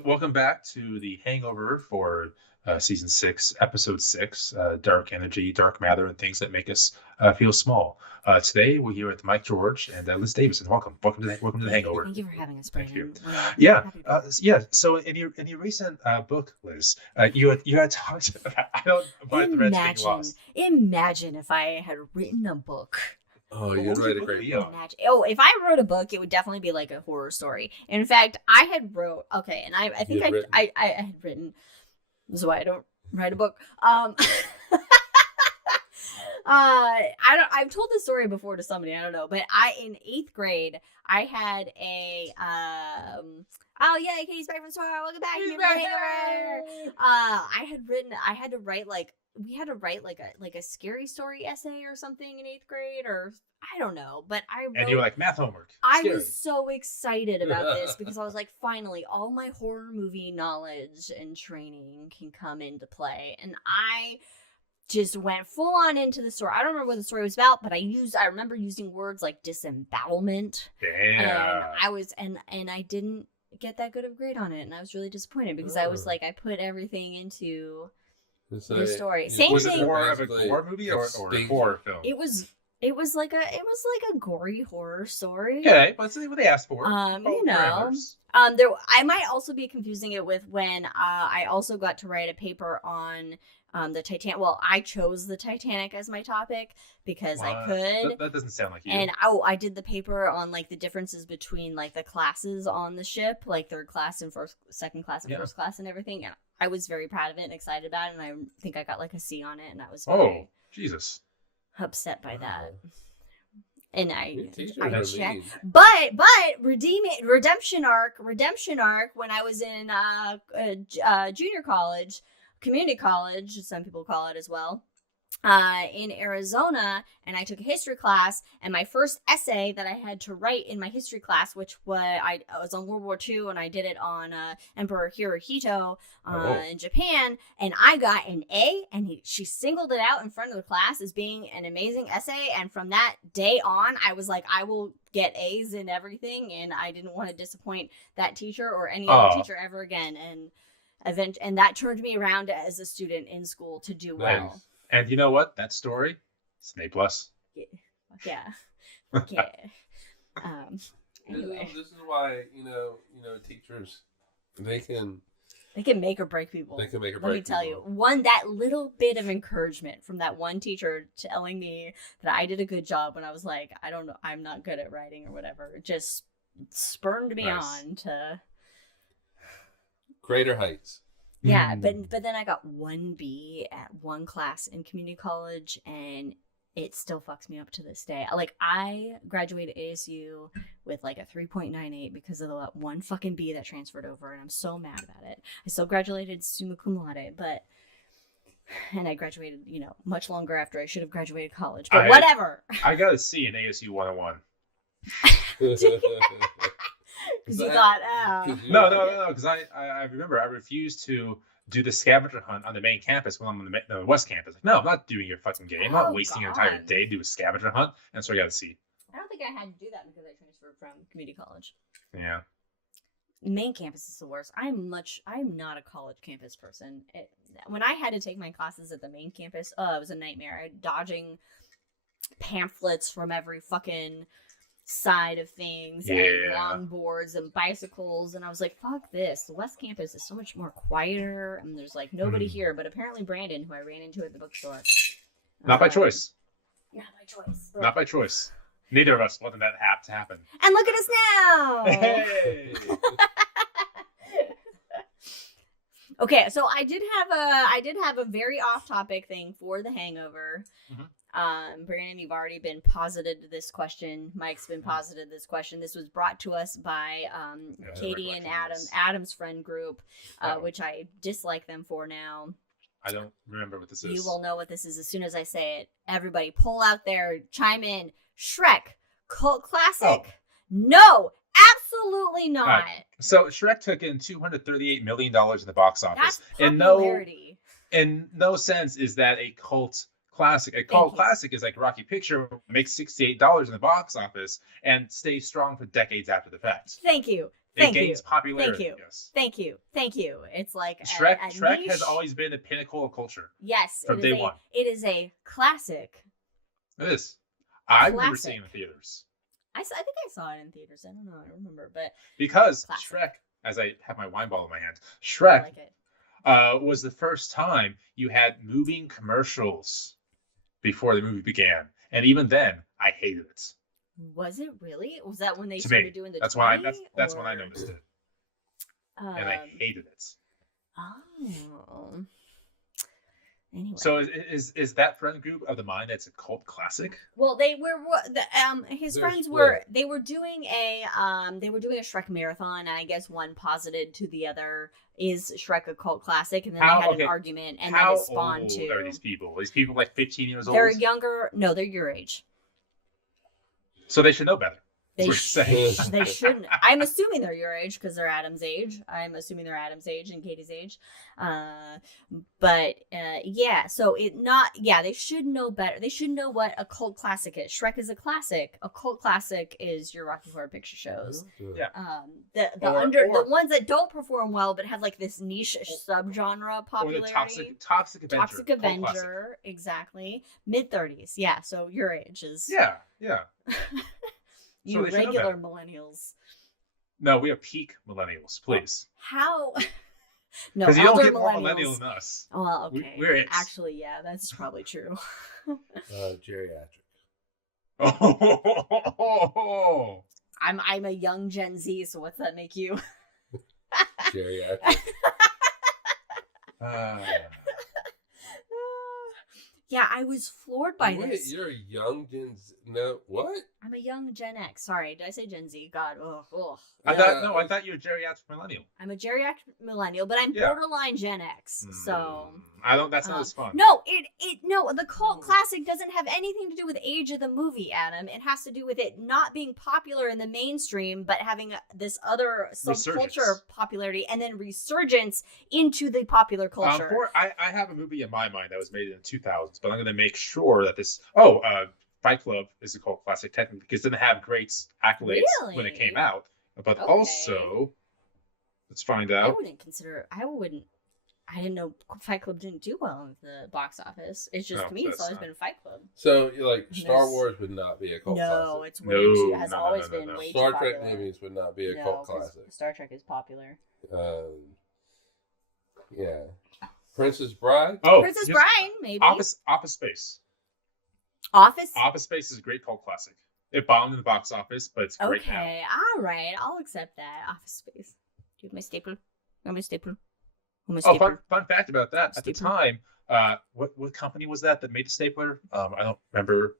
So, welcome back to the Hangover for season 6, episode 6, dark energy, dark matter, and things that make us feel small. Today, we're here with Mike George and Liz Davison. Welcome to the Hangover. Thank you for having us, Brandon. Yeah, So, in your recent book, Liz, you had talked about I don't buy the threads being lost. Imagine if I had written a book. Oh, you'd write a great book. If I wrote a book, it would definitely be like a horror story. In fact, I had wrote, okay, and I think I had written, this is why I don't write a book. I've told this story before to somebody, I don't know, but in 8th grade, I had a, oh yeah, Katie's back from store, welcome back. I had to write we had to write like a scary story essay or something in 8th grade, or I don't know, but and you were like, math homework. I was so excited about this because I was like, finally, all my horror movie knowledge and training can come into play, and I just went full on into the story. I don't remember what the story was about, but I remember using words like disembowelment. Yeah. And I didn't get that good of a grade on it, and I was really disappointed because I was like, I put everything into the story. Same was thing. Was it more of a gore movie or a horror film? It was like a gory horror story. Okay, let's see what they asked for. There. I might also be confusing it with when I also got to write a paper on the Titanic. Well, I chose the Titanic as my topic because I could. That doesn't sound like you. And I did the paper on like the differences between like the classes on the ship, like 3rd class and second class and 1st class and everything. And I was very proud of it and excited about it. And I think I got like a C on it, and I was very Jesus upset by that. And I checked, but redemption arc when I was in junior college, community college, some people call it as well, in Arizona, and I took a history class, and my first essay that I had to write in my history class, which I was on World War II, and I did it on Emperor Hirohito in Japan, and I got an A, and she singled it out in front of the class as being an amazing essay, and from that day on, I was like, I will get A's in everything, and I didn't want to disappoint that teacher or any other teacher ever again, and that turned me around as a student in school to do well. And you know what? That story, it's an A+. Yeah. Anyway. This is why teachers they can make or break people. They can make or break. Let me tell you, that little bit of encouragement from that one teacher telling me that I did a good job when I was like, I don't know, I'm not good at writing or whatever, it just spurned me on to greater heights. Yeah, but then I got 1B at one class in community college, and it still fucks me up to this day. Like, I graduated ASU with like a 3.98 because of the one fucking B that transferred over, and I'm so mad about it. I still graduated summa cum laude, and I graduated, much longer after I should have graduated college, but whatever. I got a C in ASU 101. Because you thought, No, because I remember I refused to do the scavenger hunt on the main campus when I'm on the West campus. Like, no, I'm not doing your fucking game. I'm not wasting your entire day to do a scavenger hunt. And so I got a C. I don't think I had to do that because I transferred from community college. Yeah. Main campus is the worst. I'm not a college campus person. When I had to take my classes at the main campus, it was a nightmare. Dodging pamphlets from every fucking side of things, and longboards and bicycles, and I was like, fuck this. The West Campus is so much more quieter, and there's like nobody here, but apparently Brandon, who I ran into at the bookstore. Not by choice. Not by choice. Not by choice. Neither of us wanted that to happen. And look at us now! Hey! Okay, so I did have a very off-topic thing for the Hangover. Brandon, you've already been posited this question. Mike's been posited this question. This was brought to us by Katie and Adam's friend group, which I dislike them for now. I don't remember what this is. You will know what this is as soon as I say it. Everybody pull out there, chime in. Shrek, cult classic. Oh. No, absolutely not. Right. So Shrek took in $238 million in the box office. That's popularity. In no sense is that a cult classic. A cult classic is like Rocky Picture, makes $68 in the box office and stays strong for decades after the fact. Thank you. Thank gains you. popularity. Thank you. Yes. Thank you. It's like Shrek niche. has always been the pinnacle of culture. Yes, from day one. It is a classic. It is. I remember seeing it in theaters. I think I saw it in theaters. I don't know. I don't remember, but because classic. Shrek, as I have my wine bottle in my hand, Shrek was the first time you had moving commercials before the movie began, and even then, I hated it. Was it really? Was that when they to started me, doing the? That's why. That's when I noticed it, and I hated it. Oh. Anyway. So is that friend group of the mind that's a cult classic? Well, they were his friends were they were doing a Shrek marathon, and I guess one posited to the other is Shrek a cult classic, and then they had an argument, and then it spawned to. How old are these people? These people like 15 years old? They're younger. No, they're your age. So they should know better. They shouldn't. I'm assuming they're your age because they're Adam's age. I'm assuming they're Adam's age and Katie's age. Yeah. So they should know better. They should know what a cult classic is. Shrek is a classic. A cult classic is your Rocky Horror Picture Shows. Yeah. The ones that don't perform well but have like this niche subgenre popularity. Or the Toxic Avenger. Toxic Avenger, exactly. Mid-30s. Yeah. So your age is. Yeah. You regular millennials. No, we are peak millennials, please. How? No, because you don't get more millennial than us. Well, okay. We're it. Actually, yeah, that's probably true. Geriatric. Oh. I'm a young Gen Z, so what's that make you? Geriatric. Yeah, I was floored by this. You're a young Gen Z. No, what? I'm a young Gen X. Sorry, did I say Gen Z? God, I thought you were a geriatric millennial. I'm a geriatric millennial, but I'm borderline Gen X. So that's not as fun. No, the cult classic doesn't have anything to do with age of the movie, Adam. It has to do with it not being popular in the mainstream, but having this other subculture popularity and then resurgence into the popular culture. I have a movie in my mind that was made in the 2000s, but I'm going to make sure that this. Fight Club is a cult classic technically because it didn't have great accolades when it came out, but also let's find out. I didn't know Fight Club didn't do well in the box office. It's just to me, it's always been Fight Club. So Star Wars would not be a cult classic. No, it's way too. Has always been way too popular. popular. Star Trek movies would not be a cult classic. Star Trek is popular. Yeah. Princess Bride. Oh, Princess Bride, maybe. Office Space. Office Space is a great cult classic. It bombed in the box office, but it's great now. Okay, all right, I'll accept that. Office Space. Do you have my stapler? My staple. Fun fact about that. At the time, what company was that made the stapler? I don't remember.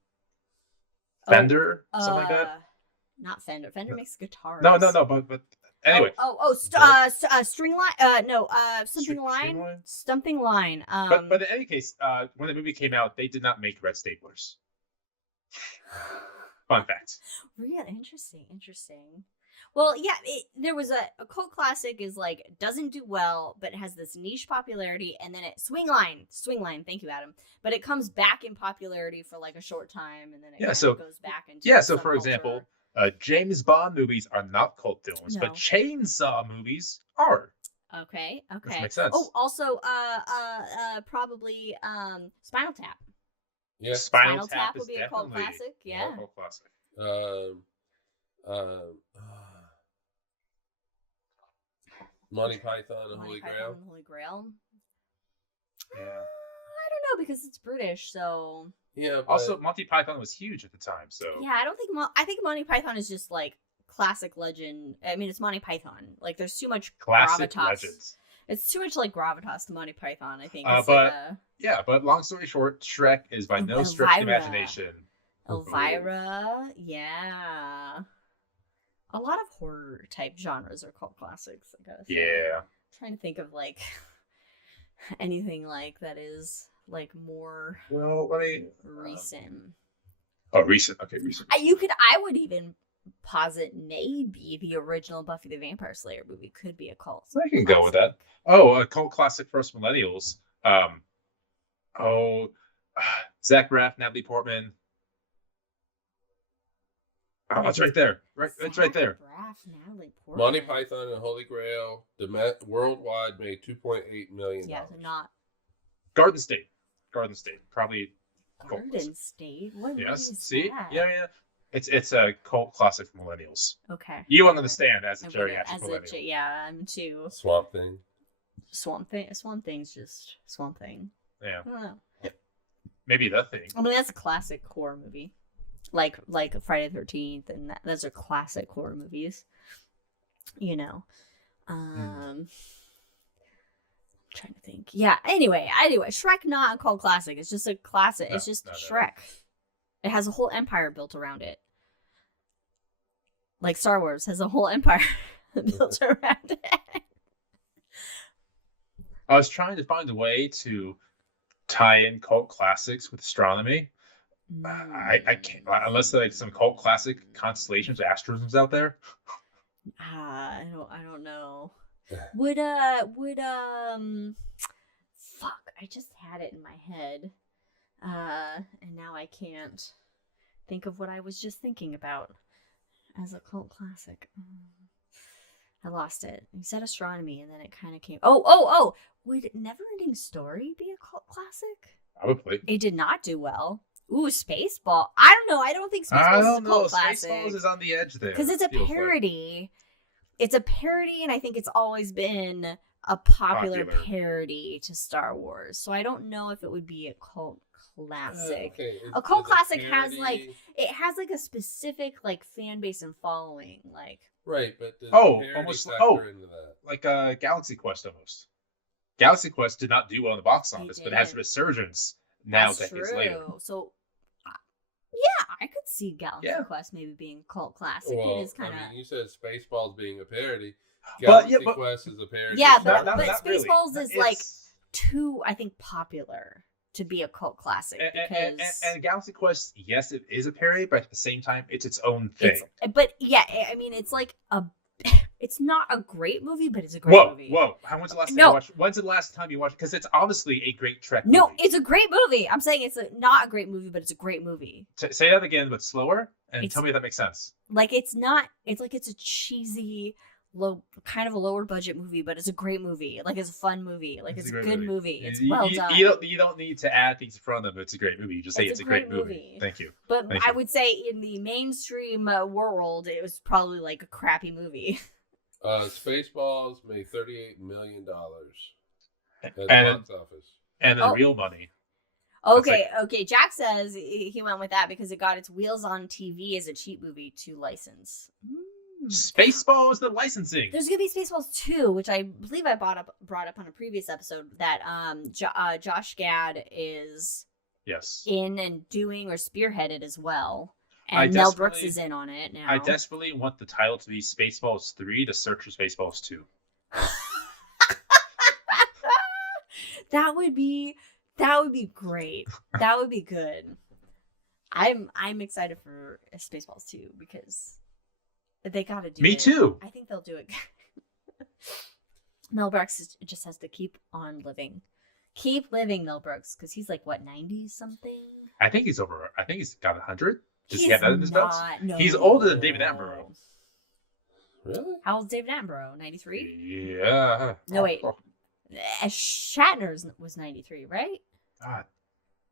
Fender, something like that. Not Fender. Fender makes guitars. No. But anyway. String line. Something line. But in any case, when the movie came out, they did not make red staplers. Fun fact. Real interesting. Well, yeah, there was a cult classic is doesn't do well, but it has this niche popularity, and then swing line. Thank you, Adam. But it comes back in popularity for a short time, and then it goes back into So for example, James Bond movies are not cult films, but chainsaw movies are. Okay. This makes sense. Oh, also, probably Spinal Tap. Yeah, Spinal Tap would be a cult classic. Yeah. Cult classic. Monty Python and Holy Grail. Yeah. I don't know because it's British, so. Yeah. But... Also, Monty Python was huge at the time, so. Yeah, I think Monty Python is just classic legend. I mean, it's Monty Python. There's too much classic gravitas. Legends. It's too much gravitas to Monty Python, I think. But long story short, Shrek is by no stretch of the imagination. Elvira, yeah. A lot of horror type genres are called classics, I guess. Yeah. I'm trying to think of anything that is more recent. Recent. Okay, recent. I would even posit maybe the original Buffy the Vampire Slayer movie could be a cult. I can go with that. Oh, a cult classic for us millennials. Zach Braff, Natalie Portman. Oh, it's right there. Right, it's right there. Natalie Portman. Monty Python and Holy Grail worldwide made $2.8 million. Yeah, they're not. Garden State. Probably. Garden State? What Yes. is See? that? Yeah. It's a cult classic for millennials. Okay. You won't understand as a geriatric millennial. Yeah, I'm too. Swamp Thing. Swamp Thing's just Swamp Thing. Yeah. I don't know. Maybe the thing. I mean, that's a classic horror movie. Like Friday the 13th, and those are classic horror movies. You know. I'm trying to think. Yeah, anyway, Shrek not a cult classic. It's just a classic. It's just Shrek. It has a whole empire built around it. Like Star Wars has a whole empire built around it. I was trying to find a way to tie in cult classics with astronomy. I can't, unless like some cult classic constellations, asterisms out there. I don't know. Would fuck, I just had it in my head. And now I can't think of what I was just thinking about as a cult classic. I lost it. You said astronomy, and then it kind of came. Oh! Would Neverending Story be a cult classic? Probably. It did not do well. Ooh, Spaceball. I don't know. I don't think Spaceball is a cult classic. Spaceballs is on the edge there. Because it's a parody. It's a parody, and I think it's always been a popular parody to Star Wars. So I don't know if it would be a cult classic. Okay. A cult classic has a specific like fan base and following, like. Right, but almost into that? Like Galaxy Quest almost. Galaxy Quest did not do well in the box office, but it has a resurgence now decades later. So, yeah, I could see Galaxy Quest maybe being a cult classic. Well, it is kind of. I mean, you said Spaceballs being a parody. But Galaxy Quest is a parody. Yeah, but Spaceballs is like too, I think, popular to be a cult classic. And Galaxy Quest, yes, it is a parody, but at the same time, it's its own thing. But yeah, I mean, it's like it's not a great movie, but it's a great movie. Whoa! When's the last time you watched? When's the last time you watched? Because it's honestly a great Trek movie. No, it's a great movie. I'm saying it's not a great movie, but it's a great movie. Say that again, but slower, and tell me if that makes sense. Like it's not. It's like it's a cheesy, kind of a lower budget movie, but it's a great movie. Like it's a fun movie. Like it's a good movie. It's well done. You don't need to add things in front of it. It's a great movie. You just say it's a great movie. Thank you. But I would say in the mainstream world, it was probably like a crappy movie. Spaceballs made $38 million at the box office. And then real money. Okay. Jack says he went with that because it got its wheels on TV as a cheap movie to license. Spaceballs, the licensing. There's gonna be Spaceballs 2, which I believe I brought up on a previous episode that Josh Gad is in and doing or spearheaded as well. And Mel Brooks is in on it now. I desperately want the title to be Spaceballs 3, The Search for Spaceballs 2. That would be great. That would be good. I'm excited for Spaceballs 2 because they gotta do it. Me too. I think they'll do it. Mel Brooks just has to keep on living. Keep living, Mel Brooks, because he's like, what, 90 something? I think he's got 100. Does he have that in his notes? No. He's older than David Attenborough. Really? How old's David Attenborough? 93? Yeah. No, wait. Shatner was 93, right? God.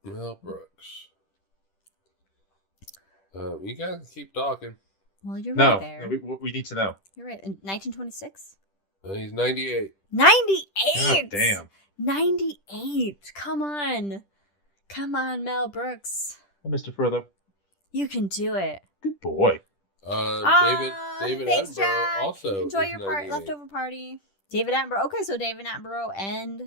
Mel Brooks. You guys keep talking. Well, you're right there. No, we need to know. You're right. In 1926? He's 98. 98! God damn. 98. Come on, Mel Brooks. Mr. Further. You can do it. Good boy. David thanks, Attenborough Jack. also. Enjoy your leftover party. David Attenborough. Okay, so David Attenborough and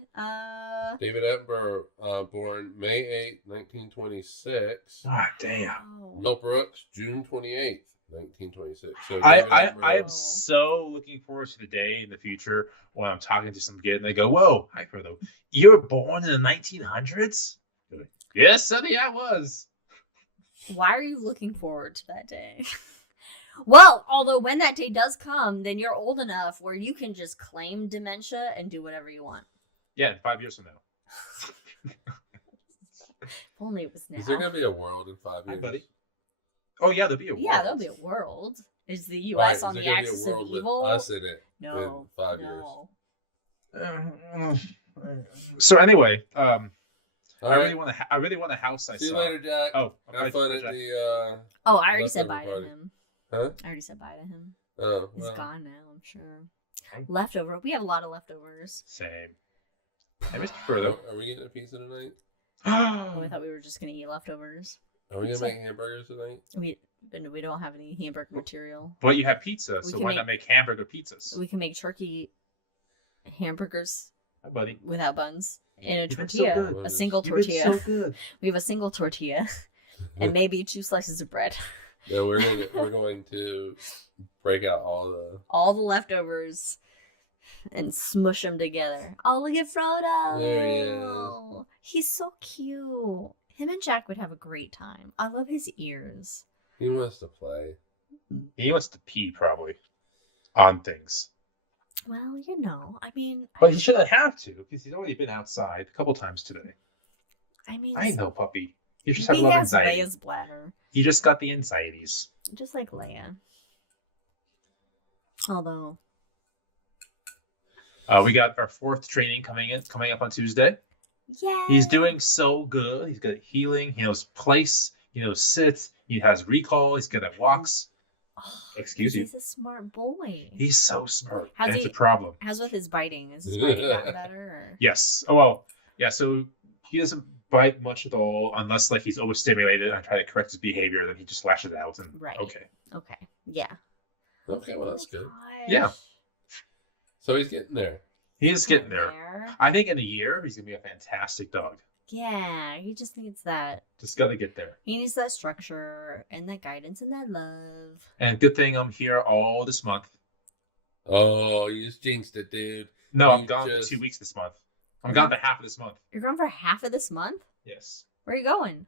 David Attenborough, born May 8th, 1926. Ah, damn. Mel Brooks, June 28th, 1926. So I am so looking forward to the day in the future when I'm talking to some kid and they go, "Whoa, hi Frodo, you were born in the 1900s?" Like, yes, sonny, I was. Why are you looking forward to that day? Well, although when that day does come, then you're old enough where you can just claim dementia and do whatever you want. Yeah, 5 years from now. If only it was now. Is there going to be a world in 5 years? Hi, buddy. Oh yeah, there'll be a world. Yeah, there'll be a world. Is the U.S. Right, on is the there gonna be a axis of world with evil? us in it No. in 5 years? No. So anyway, All I right. really want a house. I See you saw. later, Jack. Oh, Have fun at Jack. the. Oh, I already said Leftover bye party. to him. Huh? I already said bye to him. Oh, He's well. gone now, I'm sure. Leftover. We have a lot of leftovers. Same. I missed further. Are we getting a pizza tonight? Oh, I thought we were just gonna eat leftovers. Are we gonna make hamburgers tonight? We don't have any hamburger material. But you have pizza, We so can why not make hamburger pizzas? We can make turkey hamburgers Hi, buddy. without buns in a You've been so tortilla, good. a single You've been tortilla. so good. We have a single tortilla and maybe 2 slices of bread. Yeah, we're going to break out All the leftovers and smush them together. Oh, look at Frodo! There he is. He's so cute. Him and Jack would have a great time. I love his ears. He wants to play. He wants to pee probably on things. Well, you know, I mean, But he shouldn't have to because he's already been outside a couple times today. I know, puppy. You just have a he lot of has anxiety. Leia's bladder, You just got the anxieties. just like Leia. Although, We got our 4th training coming up on Tuesday. yeah, He's doing so good. He's good at healing. He knows place. He knows sit. He has recall. He's good at walks. Oh, Excuse you. He's a smart boy. He's so smart. How's And it's he- a problem. How's with his biting? Is his biting gotten better? Or? Yes. Oh well. Yeah. So he doesn't bite much at all unless like he's overstimulated and I try to correct his behavior. Then he just lashes out and Right. okay. Okay. Yeah. Okay, well that's good. Gosh. Yeah. So he's getting there. He is getting there. I think in a year he's gonna be a fantastic dog. Yeah, he just needs that. Just gotta get there. He needs that structure and that guidance and that love. And good thing I'm here all this month. Oh, you just jinxed it, dude. No, I'm You gone just- for 2 weeks this month. I'm gone for half of this month. You're going for half of this month? Yes. Where are you going?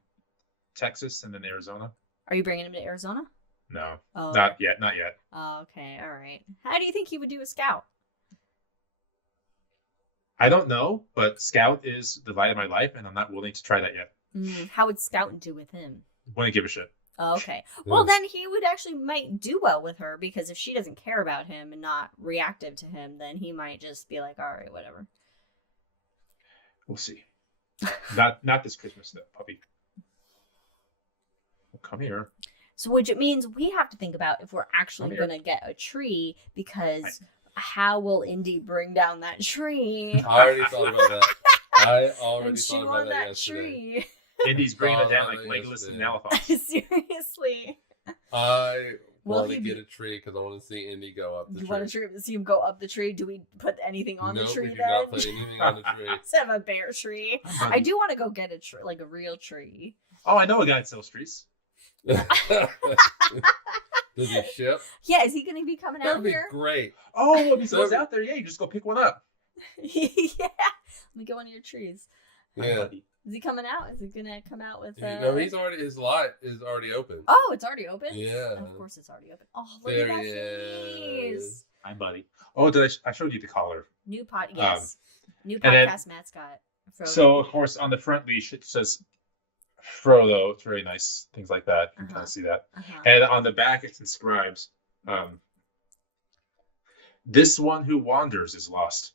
Texas and then Arizona. Are you bringing him to Arizona? No, Oh, not yet. Not yet. Oh, okay, all right. How do you think he would do a scout? I don't know, but Scout is the light of my life, and I'm not willing to try that yet. How would Scout do with him? Wouldn't give a shit. Oh, okay. Well, then he would actually might do well with her because if she doesn't care about him and not reactive to him, then he might just be like, all right, whatever. We'll see. Not this Christmas though, puppy. Well, come here. So which means we have to think about if we're actually Come here. going to get a tree because how will Indy bring down that tree? I already thought about that. I already And chew thought about on that that yesterday. tree. Indy's bringing it down like Oh, Legolas and yesterday. Malathos. Seriously. I Will want to he get be- a tree because I want to see Indy go up the You tree. want to see him go up the tree? Do we put anything on No, the tree we do then? not put anything on the tree. Instead of a bare tree. I do want to go get a tree, like a real tree. Oh, I know a guy that sells trees. Does he ship? Yeah, is he going to be coming That'd out be here? great. Oh, if he goes out there, yeah, you just go pick one up. Yeah. Let me get one of your trees. Yeah. Is he coming out? Is he going to come out with No, his lot is already open. Oh, it's already open? Yeah. Of course it's already open. Oh, look There at that he face. is. Hi, buddy. Oh, I showed you the collar. New yes. New and then- podcast mascot. Frodo. So, of course, on the front leash, it says Frodo. It's very nice. Things like that. You can kind of see that. And on the back, it inscribes, this one who wanders is lost.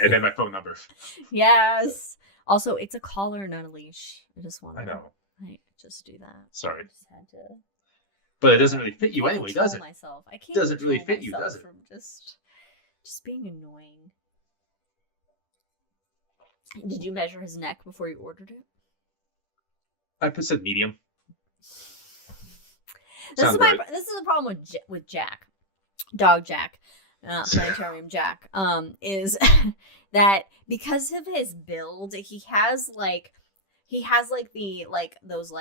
And then my phone number. Yes. Also, it's a collar, not a leash. I just want to. I know. I just do that. Sorry. I just had to. But it doesn't really fit you Can't anyway, does control it? Myself. I can't. Doesn't really control fit you, myself does it? From just being annoying. Did you measure his neck before you ordered it? I said medium. This Sounds is my. right. This is the problem with Jack, Dog Jack, Planetarium Jack. Is that because of his build, he has those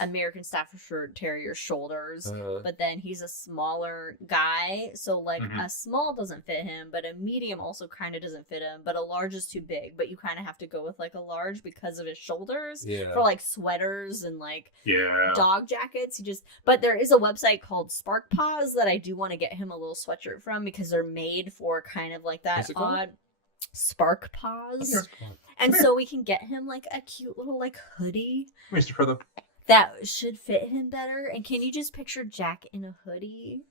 American Staffordshire Terrier shoulders, but then he's a smaller guy, so a small doesn't fit him, but a medium also kind of doesn't fit him, but a large is too big, but you kind of have to go with a large because of his shoulders for sweaters and dog jackets. But there is a website called Spark Paws that I do want to get him a little sweatshirt from because they're made for kind of like that odd Spark Paws. And so we can get him a cute little hoodie. Mr. Frodo. that should fit him better. And can you just picture Jack in a hoodie?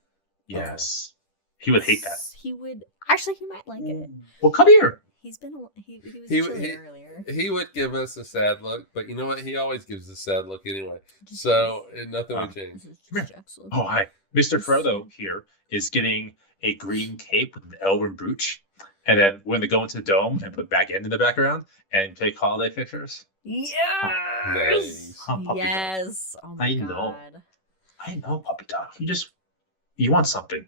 Yes. He would hate that. He would. Actually, he might like it. Well, come here. He was He- chilly he- earlier. He would give us a sad look, but you know what? He always gives a sad look anyway. So nothing would change. This is just Jack's look. Oh, hi. Mr. Frodo here is getting a green cape with an elven brooch. And then when they go into the dome and put back end in the background and take holiday pictures. Yes. Nice. Huh, puppy dog. Yes. Oh my I god. know. I know, puppy dog. You want something.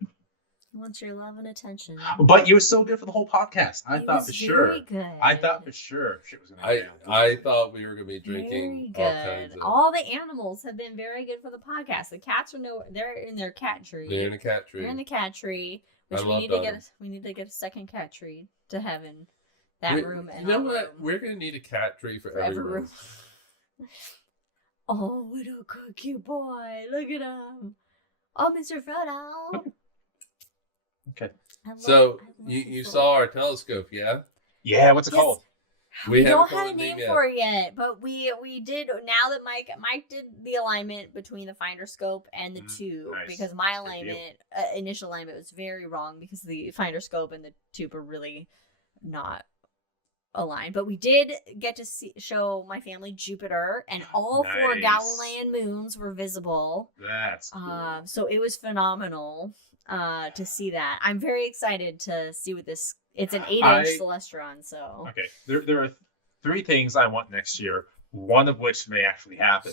He wants your love and attention. But you were so good for the whole podcast. I He thought was for sure. very good. I thought for sure shit was gonna I thought we were gonna be drinking very all good. kinds of. All the animals have been very good for the podcast. The cats they're in their cat tree. They're in a cat tree. They're in the cat tree, which I we love need to dogs. we need to get a second cat tree to have in that We- room and you know our what? room. We're gonna need a cat tree for every room. Oh, what a cute boy! Look at him. Oh, Mr. Frodo. Okay. So I love you this saw boy. our telescope, yeah? Yeah, what's it Yes. called? We haven't don't called have it a name yet. for it yet, but we did. Now that Mike did the alignment between the finder scope and the tube, nice. because my Good alignment, initial alignment, was very wrong because the finder scope and the tube are really not aligned. But we did get to show my family Jupiter, and all four Nice. Galilean moons were visible. That's cool. So it was phenomenal to see that. I'm very excited to see what this. It's an 8-inch Celestron, so. Okay, there are 3 things I want next year. One of which may actually happen.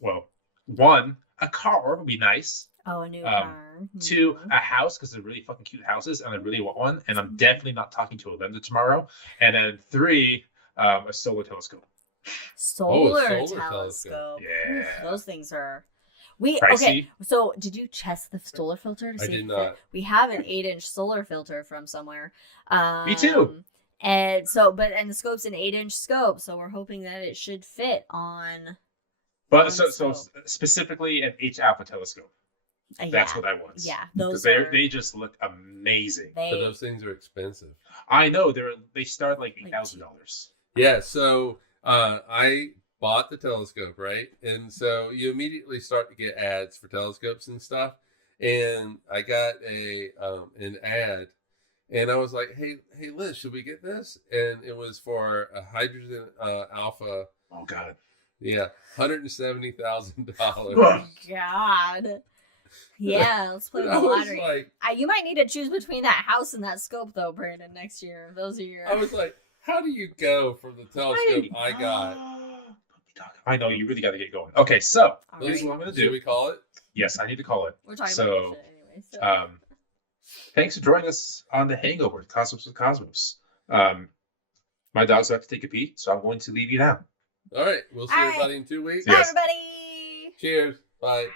Well, 1, a car would be nice. Oh, a new car. 2, Mhm. a house because they're really fucking cute houses, and I really want one. And I'm definitely not talking to a lender tomorrow. And then 3, a solar telescope. Solar, solar telescope. Yeah. Oof, those things are. Okay, Pricey. so did you test the solar filter to I see did if not. we have an 8-inch solar filter from somewhere? Me too. And the scope's an 8-inch scope, so we're hoping that it should fit on. But On so scope. specifically an H alpha telescope. That's what I want. Yeah, Because those are. they just look amazing. But those things are expensive. I know they start like $8,000. Yeah, so I bought the telescope, right? And so you immediately start to get ads for telescopes and stuff. And I got an ad, and I was like, "Hey, Liz, should we get this?" And it was for a hydrogen alpha. Oh God. Yeah, $170,000. Oh God. Yeah, let's play with I the was lottery. like, You might need to choose between that house and that scope, though, Brandon. Next year, those are your. I was like, how do you go from the telescope I got? I know you really got to get going. Okay, so All this is right. what I'm gonna Should do. we call it? Yes, I need to call it. We're talking So, about this shit anyway. So. Thanks for joining us on the Hangover, Cosmos with Cosmos. My dog's about to take a pee, so I'm going to leave you now. All right, we'll see All right. everybody in 2 weeks. Bye, Yes. everybody. Cheers. Bye.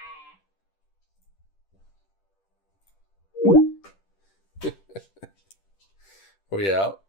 Are we out?